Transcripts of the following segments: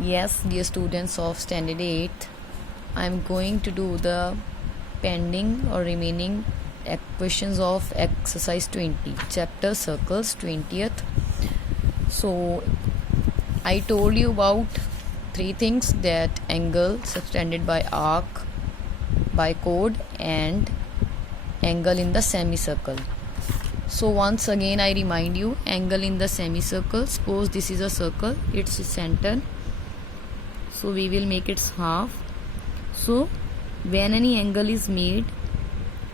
Yes, dear students of standard 8th, I am going to do the pending or remaining questions of exercise 20, chapter circles 20th. So, I told you about three things: that angle subtended by arc, by chord, and angle in the semicircle. So once again I remind you, angle in the semicircle. Suppose this is a circle, its center, so we will make its half. So when any angle is made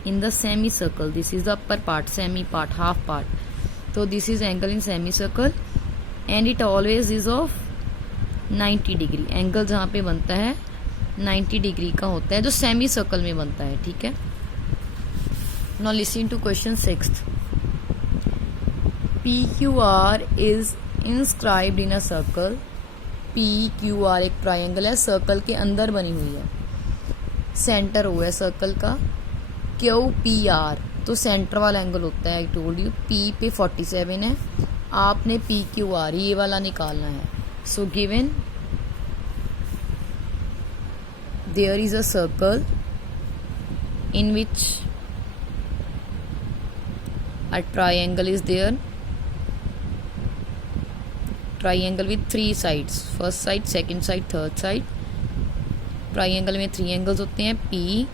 in the semicircle, this is the upper part, semi part, half part, so this is angle in semicircle and it always is of 90 degree. Angle जहाँ पे बनता है 90 degree का होता है, जो semi circle में बनता है. ठीक है. Now listen to question 6th. PQR is inscribed in a circle. PQR एक ट्रायंगल है, सर्कल के अंदर बनी हुई है. सेंटर O है सर्कल का. QPR तो सेंटर वाला एंगल होता है. आई टोल्ड यू P पे 47 है. आपने PQR ये वाला निकालना है. So given there is a circle in which a triangle is there. Triangle with three sides, first side, second side, third side. Triangle में three angles होते हैं. P,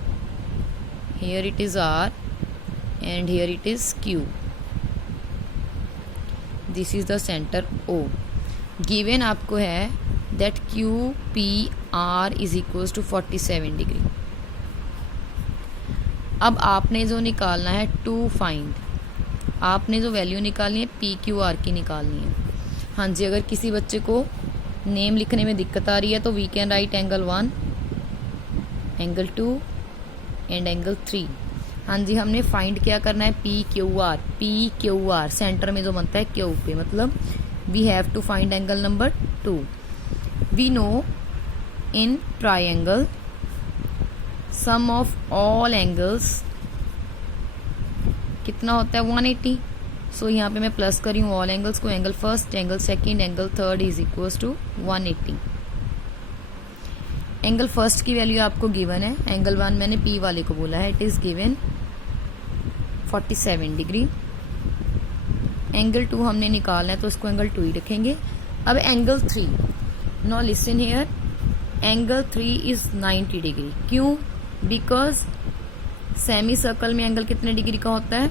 here it is R and here it is Q. This is the center O. Given आपको है that QPR is equals to 47 degree. अब आपने जो निकालना है टू फाइंड, आपने जो वैल्यू निकालनी है PQR की निकालनी है. हाँ जी, अगर किसी बच्चे को नेम लिखने में दिक्कत आ रही है तो we can write angle 1, angle 2 and angle 3. हाँ जी, हमने फाइंड क्या करना है PQR. PQR सेंटर में जो बनता है Q पे, मतलब we have to find angle number 2. We know in triangle sum of all angles कितना होता है 180. सो यहाँ पे मैं प्लस करी हूँ ऑल एंगल्स को. Angle first, angle second, angle third is equals to 180. Angle first की वैल्यू आपको गिवन है. एंगल 1 मैंने P वाले को बोला है. It is given 47 degree. Angle 2 हमने निकालना है तो इसको एंगल 2 ही रखेंगे. अब angle 3. Now listen here, angle 3 is 90 degree. क्यों? बिकॉज सेमी सर्कल में एंगल कितने डिग्री का होता है?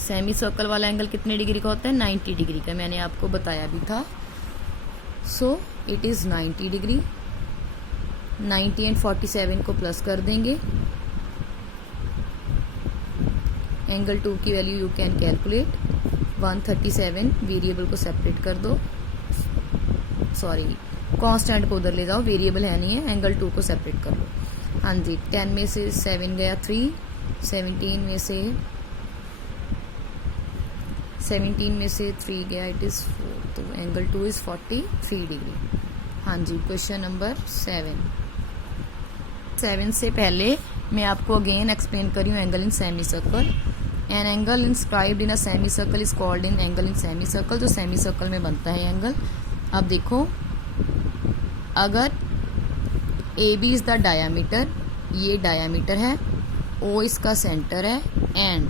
सेमी सर्कल वाला एंगल कितने डिग्री का होता है? 90 डिग्री का. मैंने आपको बताया भी था. So it is 90 degree. 90 and 47 को प्लस कर देंगे. एंगल 2 की value you can calculate 137. Variable को सेपरेट कर दो, सॉरी कांस्टेंट को उधर ले जाओ, वेरिएबल है नहीं है. एंगल 2 को सेपरेट कर लो. हाँ जी, 10 में से 7 गया 3, 17 में से 3 गया, इट इज 4. तो एंगल 2 इज 43 डिग्री. हाँ जी, क्वेश्चन नंबर 7 से पहले मैं आपको अगेन एक्सप्लेन करी हूँ angle in semi circle. An angle inscribed in a semi circle is called in angle in semi circle. जो सेमी सर्कल में बनता है एंगल. अब देखो, अगर A B is the diameter, ये डायामीटर है, ओ इसका सेंटर है, एंड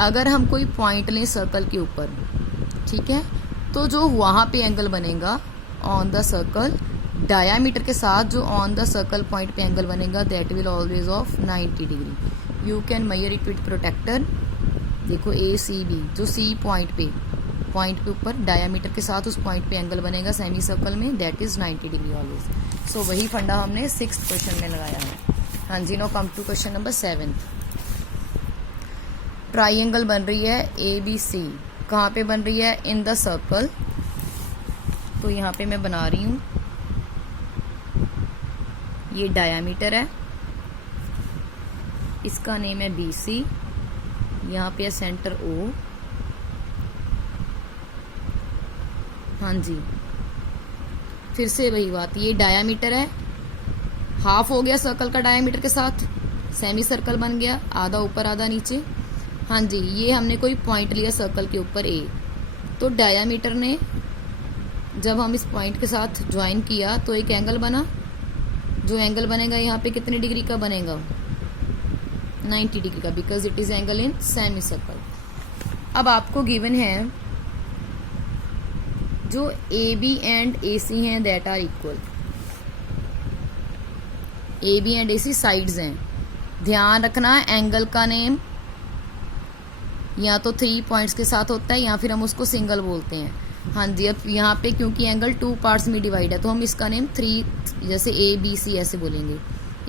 अगर हम कोई पॉइंट लें सर्कल के ऊपर, ठीक है, तो जो वहाँ पे एंगल बनेगा ऑन द सर्कल, डायामीटर के साथ जो ऑन द सर्कल पॉइंट पे एंगल बनेगा, that will always of 90 degree. You can measure it with protractor. देखो ACB, जो C पॉइंट पे ऊपर डायामीटर के साथ उस पॉइंट पे एंगल बनेगा सेमी सर्कल में, that is 90 degree always. So वही फंडा हमने 6th क्वेश्चन में लगाया है. हाँ जी, no come to question number 7th. Triangle बन रही है ABC. कहाँ पे बन रही है? In the circle. तो यहाँ पे मैं बना रही हूँ, ये डायामीटर है, इसका नेम है BC. यहाँ पे है सेंटर O. हाँ जी, फिर से वही बात, ये डायामीटर है, हाफ हो गया सर्कल का डायामीटर के साथ, सेमी सर्कल बन गया, आधा ऊपर आधा नीचे. हाँ जी, ये हमने कोई पॉइंट लिया सर्कल के ऊपर A, तो डायामीटर ने जब हम इस पॉइंट के साथ ज्वाइन किया तो एक एंगल बना, जो एंगल बनेगा यहाँ पे कितने डिग्री का बनेगा, 90 डिग्री का, because it is angle in semi circle. अब आपको गिवन है जो ए बी एंड ए सी हैं that are equal. A B and A C sides हैं। ध्यान रखना एंगल का नेम या तो 3 पॉइंट्स के साथ होता है या फिर हम उसको सिंगल बोलते हैं। हाँ जी, अब यहाँ पे क्योंकि एंगल 2 पार्ट्स में डिवाइड है तो हम इसका नेम 3, जैसे ए बी सी ऐसे बोलेंगे,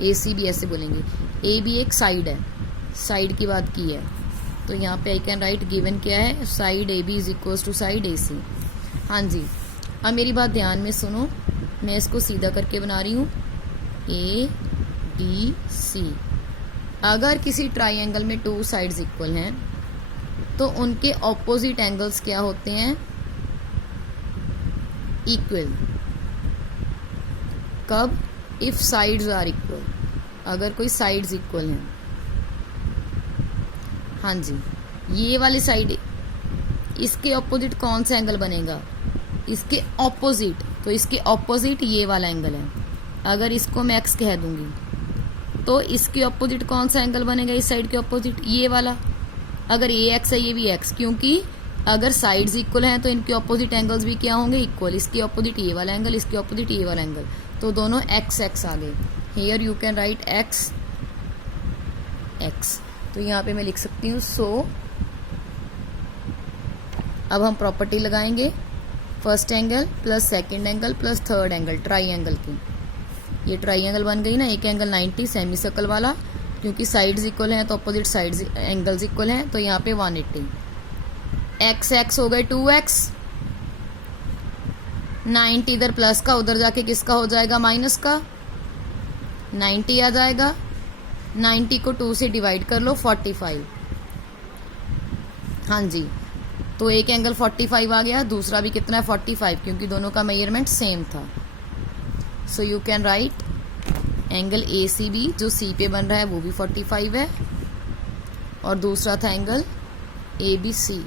ए सी भी ऐसे बोलेंगे। ए बी एक साइड है, साइड की बात की है, तो यहाँ पे आई कैन राइट गिवन क्या है, side A B is equals to side A C. हाँ जी, अब मेरी बात ध्यान में सुनो, मैं इसको सीधा करके बना रही हूँ, ए बी सी। अगर किसी ट्राइंगल में 2 साइड्स इक्वल हैं तो उनके ऑपोजिट एंगल्स क्या होते हैं, इक्वल। कब, इफ साइड्स आर इक्वल, अगर कोई साइड्स इक्वल हैं। हाँ जी, ये वाली साइड, इसके ऑपोजिट कौन सा एंगल बनेगा, इसके ऑपोजिट, तो इसके ऑपोजिट ये वाला एंगल है। अगर इसको मैं एक्स कह दूंगी तो इसके ऑपोजिट कौन सा एंगल बनेगा, इस साइड के ऑपोजिट ये वाला। अगर ये एक्स है ये भी एक्स, क्योंकि अगर साइड्स इक्वल हैं तो इनके ऑपोजिट एंगल्स भी क्या होंगे, इक्वल। इसके ऑपोजिट ये वाला एंगल, इसके ऑपोजिट ये वाला एंगल, तो दोनों एक्स एक्स आ गए। Here you can right x x, तो यहाँ पे मैं लिख सकती हूँ सो। अब हम प्रॉपर्टी लगाएंगे, first angle plus second angle plus third angle triangle की। ये ट्राइंगल बन गई ना, एक एंगल 90 सेमी सर्कल वाला, क्योंकि साइड्स इक्वल हैं तो अपोजिट साइड्स एंगल्स इक्वल हैं, तो यहाँ पे 180। एक्स एक्स हो गए 2x, 90 इधर प्लस का, उधर जाके किसका हो जाएगा, माइनस का, 90 आ जाएगा। 90 को 2 से डिवाइड कर लो, 45। हाँ जी, तो एक एंगल 45 आ गया, दूसरा भी कितना है 45, क्योंकि दोनों का मेजरमेंट सेम था। So you can write angle A C B जो सी पे बन रहा है वो भी 45 है, और दूसरा था एंगल ए बी सी,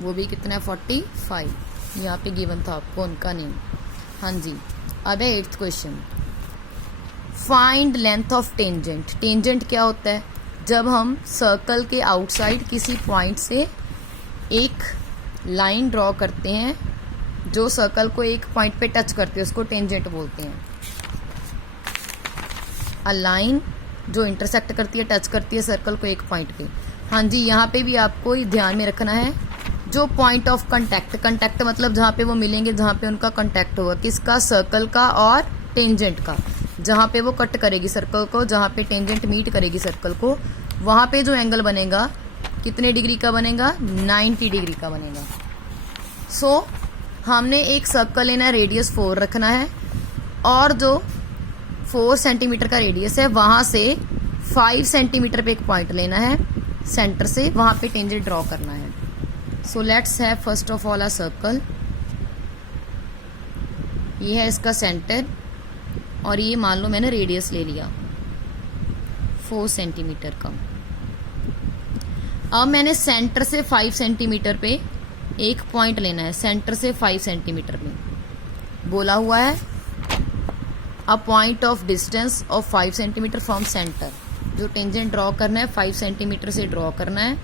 वो भी कितना है 45। यहाँ पे गिवन था आपको उनका नेम। हाँ जी, अब है 8th question, find length of tangent. Tangent क्या होता है, जब हम सर्कल के आउटसाइड किसी पॉइंट से एक लाइन ड्रॉ करते हैं जो सर्कल को एक पॉइंट पे टच करते हैं, उसको टेंजेंट बोलते हैं। अ लाइन जो इंटरसेक्ट करती है, टच करती है सर्कल को एक पॉइंट पे। हाँ जी, यहाँ पे भी आपको ध्यान में रखना है जो पॉइंट ऑफ कांटेक्ट, कांटेक्ट मतलब जहाँ पे वो मिलेंगे, जहाँ पे उनका कांटेक्ट होगा, किसका, सर्कल का और टेंजेंट का। जहाँ पे वो कट करेगी सर्कल को, जहाँ पे टेंजेंट मीट करेगी सर्कल को, वहाँ पे जो एंगल बनेगा कितने डिग्री का बनेगा, 90 डिग्री का बनेगा। सो हमने एक सर्कल लेना है, रेडियस 4 रखना है, और जो 4 सेंटीमीटर का रेडियस है वहाँ से 5 सेंटीमीटर पे एक पॉइंट लेना है सेंटर से, वहाँ पे टेंजेंट ड्रॉ करना है। So let's have first of all a circle. ये है इसका सेंटर, और ये मान लो मैंने रेडियस ले लिया 4 सेंटीमीटर का। अब मैंने सेंटर से 5 सेंटीमीटर पे एक पॉइंट लेना है, सेंटर से 5 सेंटीमीटर पे बोला हुआ है a point of distance of 5 centimetre from centre. जो टेंजेंट ड्रॉ करना है 5 सेंटीमीटर से ड्रॉ करना है।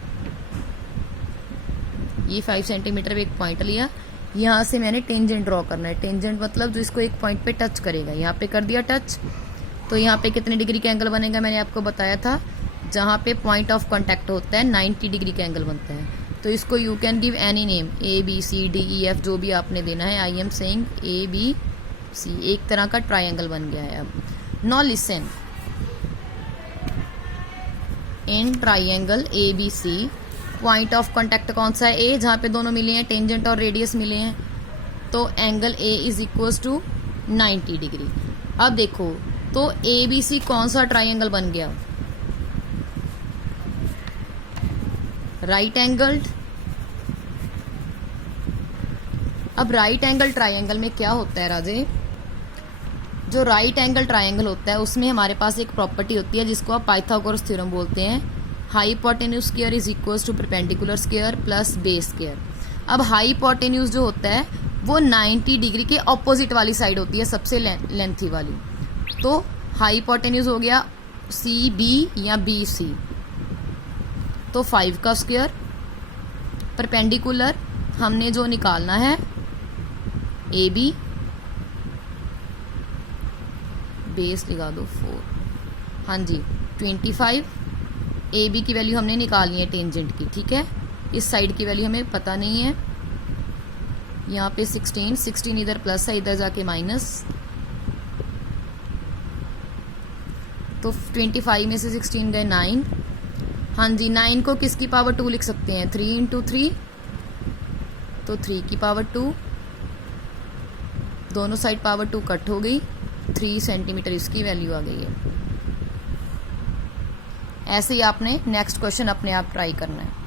ये 5 सेंटीमीटर पे एक पॉइंट लिया, यहाँ से मैंने टेंजेंट ड्रॉ करना है। टेंजेंट मतलब जो इसको एक पॉइंट पे टच करेगा, यहाँ पे कर दिया टच, तो यहाँ पे कितने डिग्री का एंगल बनेगा, मैंने आपको बताया था, जहाँ पे पॉइंट ऑफ कांटेक्ट होता है 90 डिग्री का एंगल बनता है। तो इसको you can give any name, A B C D E F, जो भी आपने देना है। I am saying A B C, एक तरह का ट्राइंगल बन गया है। अब now listen, in triangle A B C point of contact कौन सा है, ए, जहाँ पे दोनों मिले हैं, टेंजेंट और रेडियस मिले हैं, तो angle A is equals to 90 degree. अब देखो तो ए बी सी कौन सा ट्राइंगल बन गया, राइट एंगल्ड। अब राइट एंगल ट्राइंगल में क्या होता है राजे, जो राइट एंगल ट्राइंगल होता है उसमें हमारे पास एक प्रॉपर्टी होती है जिसको आप पाइथागोरस थ्योरम बोलते हैं, hypotenuse square is equals to perpendicular square plus base square. अब हाईपोटेन्यूज जो होता है वो 90 डिग्री के ऑपोजिट वाली साइड होती है, सबसे लेंथी वाली। तो हाईपोटेन्यूज हो गया सी बी या बी सी, तो 5 का स्क्वायर। परपेंडिकुलर हमने जो निकालना है ए बी, बेस लगा दो 4, हाँ जी 25। ए बी की वैल्यू हमने निकालनी है टेंजेंट की, ठीक है। इस साइड की वैल्यू हमें पता नहीं है। यहाँ पे 16 इधर प्लस है, इधर जाके माइनस, तो 25 में से 16 गए 9। हाँ जी 9 को किसकी पावर 2 लिख सकते हैं, 3 इंटू 3, तो 3 की पावर 2, दोनों साइड पावर 2 कट हो गई, 3 सेंटीमीटर इसकी वैल्यू आ गई है। ऐसे ही आपने नेक्स्ट क्वेश्चन अपने आप ट्राई करना है।